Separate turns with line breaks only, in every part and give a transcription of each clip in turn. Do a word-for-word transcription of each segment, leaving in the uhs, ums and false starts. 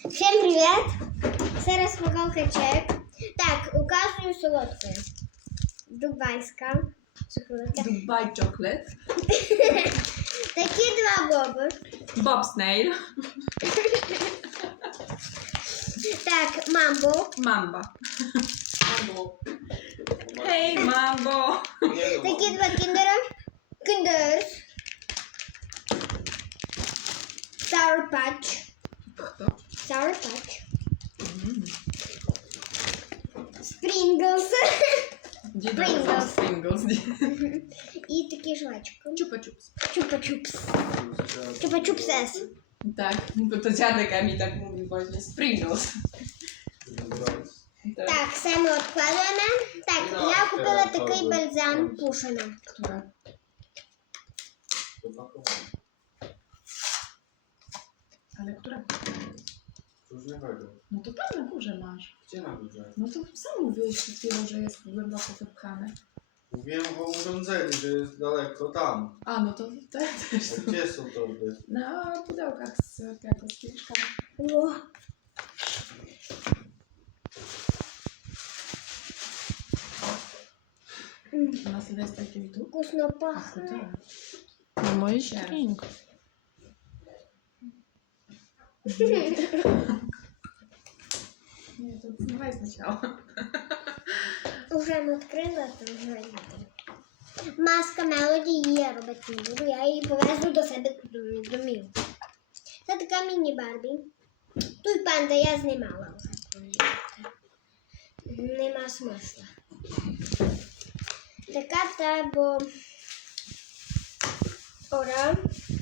Всем привет! Це розпаковка-чек. Так, указую солодкою. Дубайська шоколадка.
Dubai chocolate.
Такі два боби.
Bob's nail.
Так, мамбо.
Mamba. Hej Mambo!
Такі два кіндера. Кіндерс. Sour Patch.
Хто?
Sour Patch.
Mm.
Sprinkles.
Дідо
Pringles.
Pringles.
І такі жвачки.
Чупа-чупс.
Чупа-чупс. Чупа-чупс S.
Tak, bo to dziadek mi tak mówi właśnie. Pringles. Tak.
Так, все ми відкладаємо. Так, я купила такий бальзам Пушина.
Które? Ale które?
Różnego.
No to tam na górze masz.
Gdzie na górze?
No to sam mówiłeś przed chwilą, że jest głęboko wypchane.
Mówiłem o urządzeniu, że jest daleko tam.
A, no to te też są.
Gdzie są torby?
Na pudełkach z tego, z kieliszkami.
О,
U nas jest taki tu.
вкусно
Ach, no
пахне.
tak.
No moje
Sierp.
święk.
Nie, to zmywaj sначала.
Уже відкрила, то вже не. Маска Мелоді я робити не буду, я її повезу до себе до домів. Це така міні-барбі. Тут панда я знімала вже. Нема смисла. Така та, бо ора.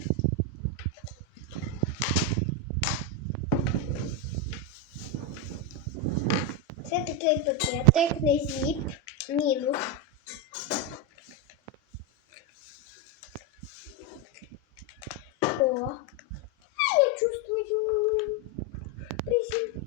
Це такий пакетик, не зіп, мінус. О, а я чувствую присів.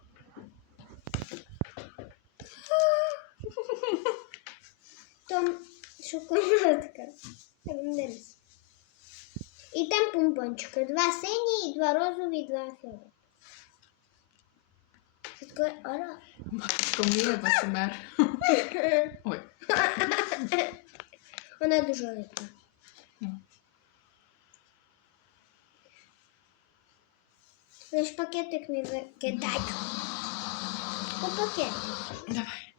Там шоколадка. Дивись. І там помпончики. Два сині, і два розові, і два фіолетові. Це таке ора.
Matko miłe was mer. Oj.
Вона дуже липка.
Ну.
Лиш пакетик не викидай. По пакетик.
Dawaj.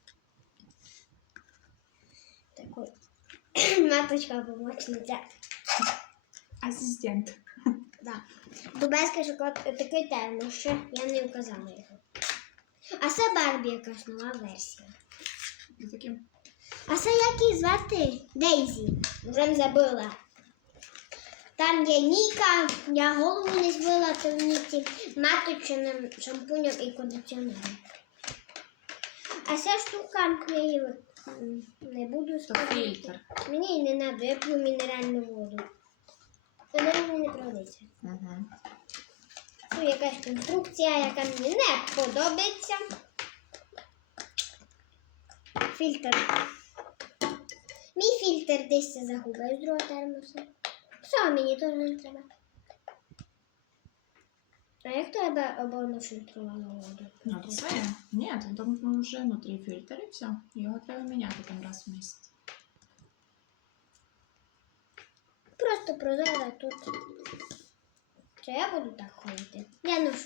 Такой. Маточка помощниця.
Asystent.
Да. Дубайський шоколад такий термос ще. Я не вказала його. А це Барбі якась нова версія.
Z takim.
А це як її звати? Дейзі. Вже забула. Там є Ніка, я голову не збила, то в Ніці маточним шампунем і кондиціонером. А ця штука, я її м, не буду
To
ставити.
filtr.
Мені не треба, я п'ю мінеральну воду. Вона мені не пролиться.
Mhm.
Тут якась конструкція, яка мені не подобається. Фільтр. Мій фільтр десь загубив з другого термосу. Все, мені теж не треба. А як треба обов'язково фільтрувала воду?
No to swoje. Nie, to, to już внутри filtr i все. Його треба міняти там раз в місяць.
Просто прозора тут. Чи я буду так ходити? Я ношу.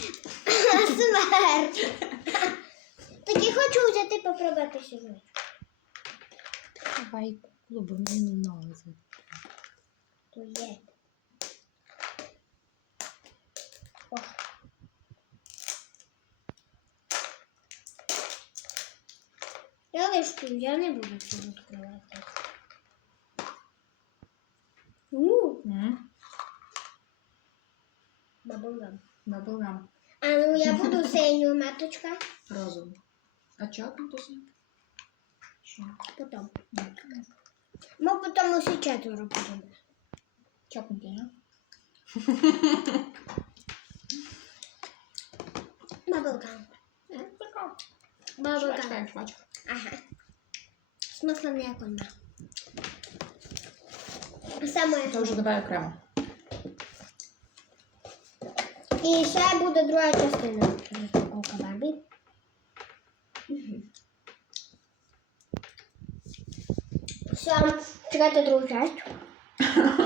Смерть. Так і хочу взяти попробувати сьогодні.
Давай клубу мені нозу.
То є. О. Я лишу, я не буду цього відкривати. У,
Mm.
бабугам.
Bubblegum.
А ну я буду синю, маточка.
Розум. А чого там тут? Що?
Потім. Ми потім усі четверо будемо.
Чокнути, не?
Бабулгам.
Така. Швачка
Бабулгам.
як швачка.
Ага. Смисла ніякого нема. Саме
To już dodaję kremu.
І ще буде друга частина розпаковка Барбі. Все, чекайте другу часть.